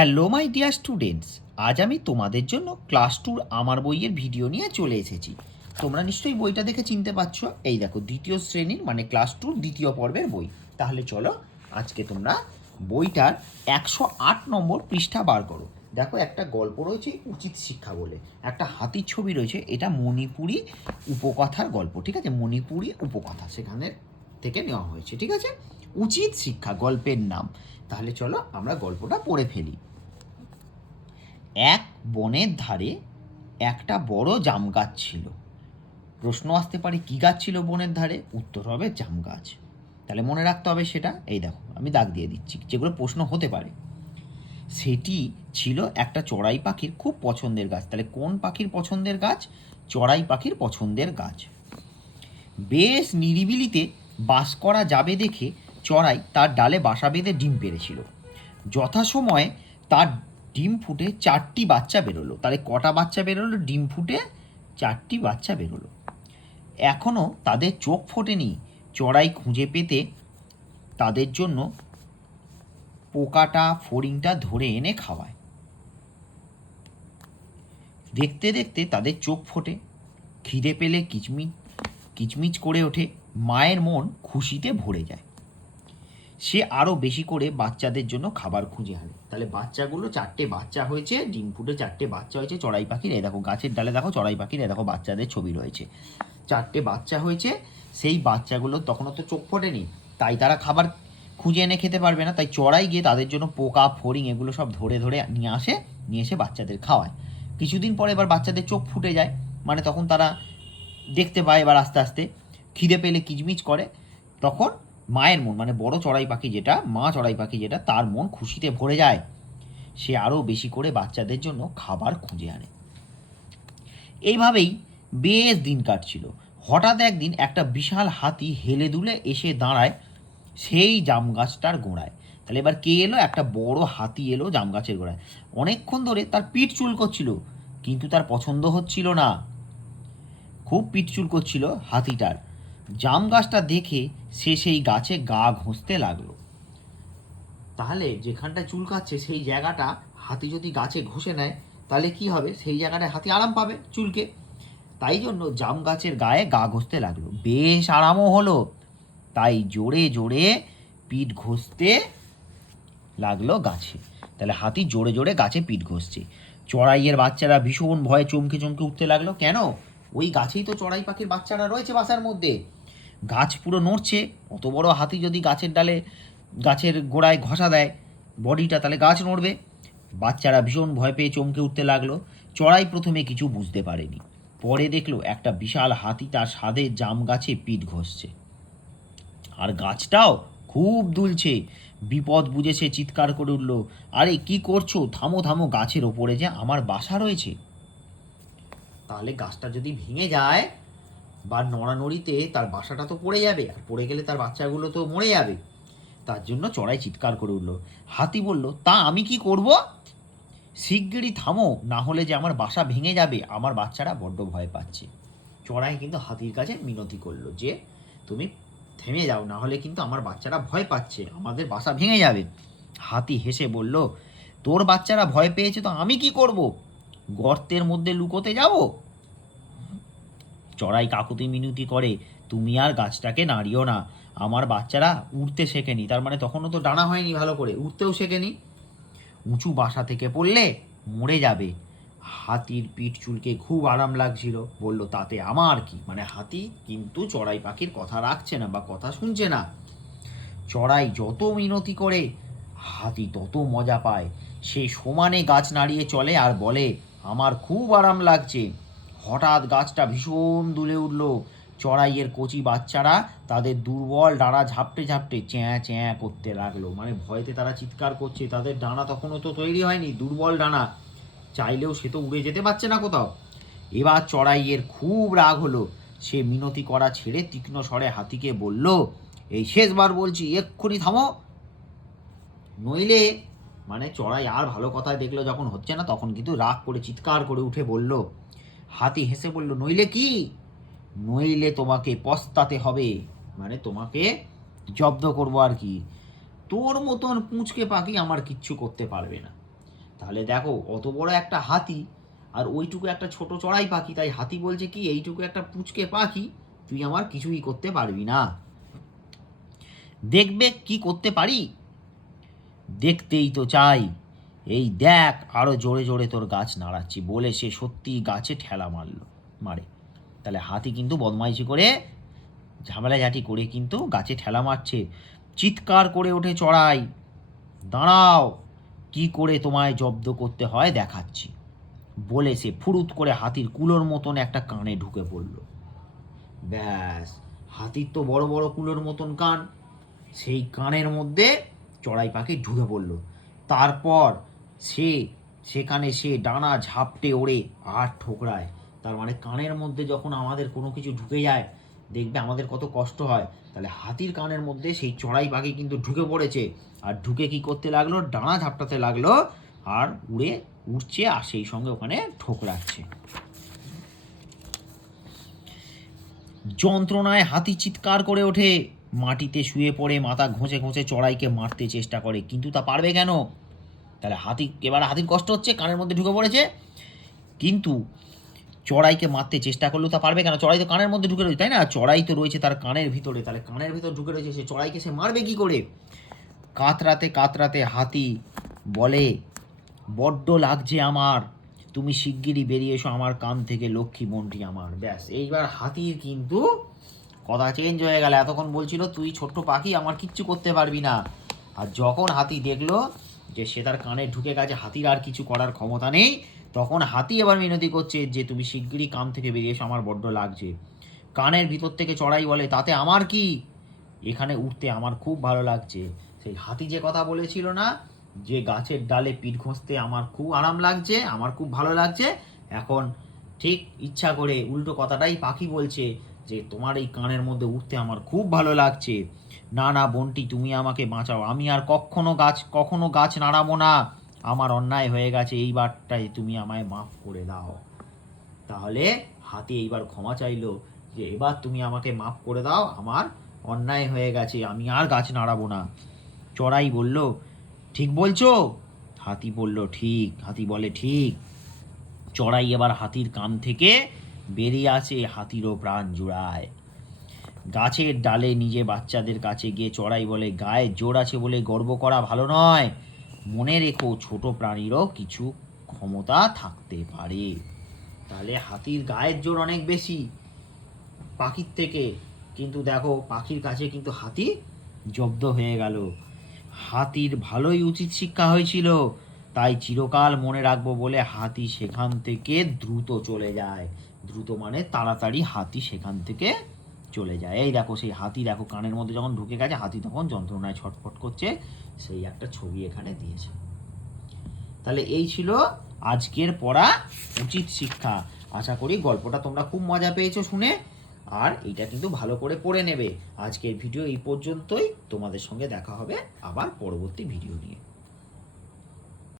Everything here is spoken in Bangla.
হ্যালো মাই ডিয়ার স্টুডেন্টস, আজ আমি তোমাদের জন্য ক্লাস টুর আমার বইয়ের ভিডিও নিয়ে চলে এসেছি। তোমরা নিশ্চয়ই বইটা দেখে চিনতে পারছো। এই দেখো, দ্বিতীয় শ্রেণীর মানে ক্লাস টুর দ্বিতীয় পর্বের বই। তাহলে চলো আজকে তোমরা বইটার 108 নম্বর পৃষ্ঠা বার করো। দেখো, একটা গল্প রয়েছে উচিত শিক্ষা বলে, একটা হাতির ছবি রয়েছে। এটা মণিপুরি উপকথার গল্প, ঠিক আছে? মণিপুরি উপকথা সেখানে থেকে নেওয়া হয়েছে, ঠিক আছে? উচিত শিক্ষা গল্পের নাম। তাহলে চলো আমরা গল্পটা পড়ে ফেলি। এক বনের ধারে একটা বড় জাম গাছ ছিল। প্রশ্ন আসতে পারে কি গাছ ছিল বনের ধারে? উত্তর হবে জাম গাছ। তাহলে মনে রাখতে হবে সেটা। এই দেখো, আমি দাগ দিয়ে দিচ্ছি যেগুলো প্রশ্ন হতে পারে। সেটি ছিল একটা চড়াই পাখির খুব পছন্দের গাছ। তাহলে কোন পাখির পছন্দের গাছ? চড়াই পাখির পছন্দের গাছ। বেশ নিরিবিলিতে বাস করা যাবে দেখে চড়াই তার ডালে বাসা বেঁধে ডিম পেড়েছিল। যথাসময়ে তার ডিম ফুটে 4টি বাচ্চা বেরোলো। তাহলে কটা বাচ্চা বেরোলো? ডিম ফুটে 4টি বাচ্চা বেরোলো। এখনও তাদের চোখ ফোটেনি। চড়াই খুঁজে পেতে তাদের জন্য পোকাটা ফড়িংটা ধরে এনে খাওয়ায়। দেখতে দেখতে তাদের চোখ ফোটে, খিদে পেলে কিচমিচ করে ওঠে। মায়ের মন খুশিতে ভরে যায়। সে আরও বেশি করে বাচ্চাদের জন্য খাবার খুঁজে আনে। তাহলে বাচ্চাগুলো 4টে বাচ্চা হয়েছে, ডিম ফুটে 4টে বাচ্চা হয়েছে চড়াই পাখির। এই দেখো গাছের ডালে দেখো চড়াই পাখির, এই দেখো বাচ্চাদের ছবি রয়েছে। 4টে বাচ্চা হয়েছে। সেই বাচ্চাগুলো তখনও তো চোখ ফোটেনি, তাই তারা খাবার খুঁজে এনে খেতে পারবে না। তাই চড়াই গিয়ে তাদের জন্য পোকা ফড়িং এগুলো সব ধরে ধরে নিয়ে এসে বাচ্চাদের খাওয়ায়। কিছুদিন পরে এবার বাচ্চাদের চোখ ফুটে যায়, মানে তখন তারা দেখতে পায়। এবার আস্তে আস্তে খিদে পেলে কিচমিচ করে। তখন মায়ের মন, মানে বড় চড়াই পাখি যেটা, মা চড়াই পাখি যেটা, তার মন খুশিতে ভরে যায়। সে আরও বেশি করে বাচ্চাদের জন্য খাবার খুঁজে আনে। এইভাবেই বেশ দিন কাটছিল। হঠাৎ একদিন একটা বিশাল হাতি হেলে দুলে এসে দাঁড়ায় সেই জাম গাছটার গোড়ায়। তাহলে এবার কে এলো? একটা বড় হাতি এলো জাম গাছের গোড়ায়। অনেকক্ষণ ধরে তার পিঠ চুলকোচ্ছিল, কিন্তু তার পছন্দ হচ্ছিল না। খুব পিঠ চুলকোচ্ছিল হাতিটার। জাম গাছটা দেখে সে সেই গাছে গা ঘষতে লাগলো। তাহলে যেখানটা চুলকাচ্ছে সেই জায়গাটা হাতি যদি গাছে ঘষে নেয়, তাহলে কি হবে? সেই জায়গাটায় হাতি আরাম পাবে চুলকে। তাই জন্য জাম গাছের গায়ে গা ঘষতে লাগলো। বেশ আরামও হলো, তাই জোরে জোরে পিঠ ঘষতে লাগলো গাছে। তাহলে হাতি জোরে জোরে গাছে পিঠ ঘষছে। চড়াইয়ের বাচ্চারা ভীষণ ভয়ে চমকে চমকে উঠতে লাগলো। কেন? ওই গাছেই তো চড়াই পাখির বাচ্চারা রয়েছে বাসার মধ্যে। গাছ পুরো নড়ছে। অত বড় হাতি যদি গাছের ডালে, গাছের গোড়ায় ঘষা দেয় বডিটা, তাহলে গাছ নড়বে। বাচ্চারা ভীষণ ভয় পেয়ে চমকে উঠতে লাগলো। চড়াই প্রথমে কিছু বুঝতে পারেনি। পরে দেখলো একটা বিশাল হাতি তার স্বাদে জাম গাছে পিঠ ঘষছে, আর গাছটাও খুব দুলছে। বিপদ বুঝে সে চিৎকার করে উঠল, আরে কি করছো? থামো থামো, গাছের ওপরে যে আমার বাসা রয়েছে। তাহলে গাছটা যদি ভেঙে যায় বা নড়ানড়িতে তার বাসাটা তো পড়ে যাবে, আর পড়ে গেলে তার বাচ্চাগুলো তো মরে যাবে। তার জন্য চড়াই চিৎকার করে উঠল। হাতি বলল, তা আমি কি করব? শিগগিরই থামো, না হলে যে আমার বাসা ভেঙে যাবে, আমার বাচ্চারা বড্ড ভয় পাচ্ছে। চড়াই কিন্তু হাতির কাছে মিনতি করলো যে তুমি থেমে যাও, না হলে কিন্তু আমার বাচ্চারা ভয় পাচ্ছে, আমাদের বাসা ভেঙে যাবে। হাতি হেসে বলল, তোর বাচ্চারা ভয় পেয়েছে তো আমি কি করব? গর্তের মধ্যে লুকোতে যাব? চড়াই কাকুতি মিনতি করে, তুমি আর গাছটাকে নাড়িও না, আমার বাচ্চারা উড়তে শেখেনি। তার মানে তখনও তো ডানা হয়নি ভালো করে, উড়তেও শেখেনি। উঁচু বাসা থেকে পড়লে মরে যাবে। হাতির পিঠ চুলকে খুব আরাম লাগছিল। বলল, তাতে আমার কি? মানে হাতি কিন্তু চড়াই পাখির কথা রাখছে না বা কথা শুনছে না। চড়াই যত মিনতি করে হাতি তত মজা পায়। সে সমানে গাছ নাড়িয়ে চলে আর বলে, আমার খুব আরাম লাগছে। হঠাৎ গাছটা ভীষণ দুলে উঠল। চড়াইয়ের কচি বাচ্চারা তাদের দুর্বল ডানা ঝাপটে ঝাপটে চ্যাঁ চ্যাঁ করতে লাগলো। মানে ভয়তে তারা চিৎকার করছে, তাদের ডানা তখনও তো তৈরি হয়নি, দুর্বল ডানা, চাইলেও সে তো উড়ে যেতে পারছে না কোথাও। এবার চড়াইয়ের খুব রাগ হলো। সে মিনতি করা ছেড়ে তীক্ষ্ণ স্বরে হাতিকে বলল, এই শেষবার বলছি, এক্ষুনি থামো, নইলে। মানে চড়াই আর ভালো কথায় দেখলো যখন হচ্ছে না, তখন কিন্তু রাগ করে চিৎকার করে উঠে বলল। হাতি হেসে বলল, নইলে কি? নইলে তোমাকে পস্তাতে হবে, মানে তোমাকে জব্দ করবো আর কি। তোর মতন পুঁচকে পাখি আমার কিচ্ছু করতে পারবে না। তাহলে দেখো অত বড় একটা হাতি আর ওইটুকু একটা ছোট চড়াই পাখি, তাই হাতি বলছে কি এইটুকু একটা পুচকে পাখি তুই আমার কিছুই করতে পারবি না, দেখবে কি করতে পারি, দেখতেই তো চাই, এই দেখ আরো জোরে জোরে তোর গাছ নাড়াচ্ছি, বলে সে সত্যি গাছে ঠেলা মারে। তাহলে হাতি কিন্তু বদমাইশি করে ঝামেলাঝাটি করে কিন্তু গাছে ঠেলা মারছে। চিৎকার করে ওঠে চড়াই, দাঁড়াও, কি করে তোমায় জব্দ করতে হয় দেখাচ্ছি, বলে সে ফুরুত করে হাতির কুলোর মতন একটা কানে ঢুকে পড়ল। ব্যাস, হাতির তো বড় বড় কুলোর মতন কান, সেই কানের মধ্যে চড়াই পাখি ঢুকে পড়ল। তারপর সেখানে সে ডানা ঝাপটে ওড়ে আর ঠোকরায়। তার মানে কানের মধ্যে যখন আমাদের কোনো কিছু ঢুকে যায় দেখবে আমাদের কত কষ্ট হয়, তাহলে হাতির কানের মধ্যে সেই চড়াই পাখি কিন্তু ঢুকে পড়েছে, আর ঢুকে কি করতে লাগলো, ডানা ঝাপটাতে লাগলো আর উড়ছে আর সেই সঙ্গে ওখানে ঠোকরাচ্ছে। যন্ত্রণায় হাতি চিৎকার করে ওঠে, মাটিতে শুয়ে পড়ে মাথা ঘষে ঘষে চড়াইকে মারতে চেষ্টা করে, কিন্তু তা পারবে কেন? তাহলে হাতির কষ্ট হচ্ছে, কানের মধ্যে ঢুকে পড়েছে, কিন্তু চড়াইকে মারতে চেষ্টা করলেও তা পারবে কেন? চড়াই তো কানের মধ্যে ঢুকে রয়েছে, তাই না? চড়াই তো রয়েছে তার কানের ভিতরে, তাহলে কানের ভিতরে ঢুকে রয়েছে, সে চড়াইকে সে মারবে কি করে? কাতরাতে কাতরাতে হাতি বলে, বড্ড লাগছে আমার, তুমি শিগগিরই বেরিয়ে এসো আমার কান থেকে, লক্ষ্মী বোনটি আমার। ব্যাস, এইবার হাতির কিন্তু কথা চেঞ্জ হয়ে গেল। এতক্ষণ বলছিল তুই ছোট্ট পাখি, আমার কিচ্ছু করতে পারবি না, আর যখন হাতি দেখলো যে সে তার কানে ঢুকে গেছে, হাতির আর কিছু করার ক্ষমতা নেই, তখন হাতি এবার মিনতি করছে যে তুমি শিগগিরই কান থেকে বেরিয়ে এসো, আমার বড্ড লাগছে। কানের ভিতর থেকে চড়াই বলে, তাতে আমার কি, এখানে উঠতে আমার খুব ভালো লাগছে। সেই হাতি যে কথা বলেছিল না যে গাছের ডালে পিঠ ঘষতে আমার খুব আরাম লাগছে, আমার খুব ভালো লাগছে, এখন ঠিক ইচ্ছা করে উল্টো কথাটাই পাখি বলছে যে তোমার এই কানের মধ্যে উঠতে আমার খুব ভালো লাগছে। না না বোনটি, তুমি আমাকে বাঁচাও, আমি আর কখনো গাছ নাড়াবো না, আমার অন্যায় হয়ে গেছে, এইবারটাই তুমি আমায় মাফ করে দাও। তাহলে হাতি এইবার ক্ষমা চাইলো যে এবার তুমি আমাকে মাফ করে দাও, আমার অন্যায় হয়ে গেছে, আমি আর গাছ নাড়াবো না। চড়াই বলল, ঠিক বলছো? হাতি বলল ঠিক। হাতি বলে ঠিক। চড়াই এবার হাতির কান থেকে বেরিয়ে আসে, হাতিরও প্রাণ জুড়ায়। গাছের ডালে নিজে বাচ্চাদের কাছে গিয়ে চড়াই বলে, গায়ে জোর আছে বলে গর্ব করা ভালো নয়, মনে রেখো ছোট প্রাণীরও কিছু ক্ষমতা থাকতে পারে। তাহলে হাতির গায়ের জোর অনেক বেশি পাখির থেকে, কিন্তু দেখো পাখির কাছে কিন্তু হাতি জব্দ হয়ে গেল। হাতির ভালোই উচিত শিক্ষা হয়েছিল, তাই চিরকাল মনে রাখবো বলে হাতি সেখান থেকে দ্রুত চলে যায়। দ্রুত মানে তাড়াতাড়ি হাতি সেখান থেকে চলে যায়। এই দেখো সেই হাতি, দেখো কানের মধ্যে যখন ঢুকে গেছে, হাতি তখন যন্ত্রণায় ছটফট করছে, সেই একটা ছবি এখানে দিয়েছে। তাহলে এই ছিল আজকের পড়া উচিত শিক্ষা। আশা করি গল্পটা তোমরা খুব মজা পেয়েছো শুনে, আর এইটা কিন্তু ভালো করে পড়ে নেবে। আজকের ভিডিও এই পর্যন্তই, তোমাদের সঙ্গে দেখা হবে আবার পরবর্তী ভিডিও নিয়ে।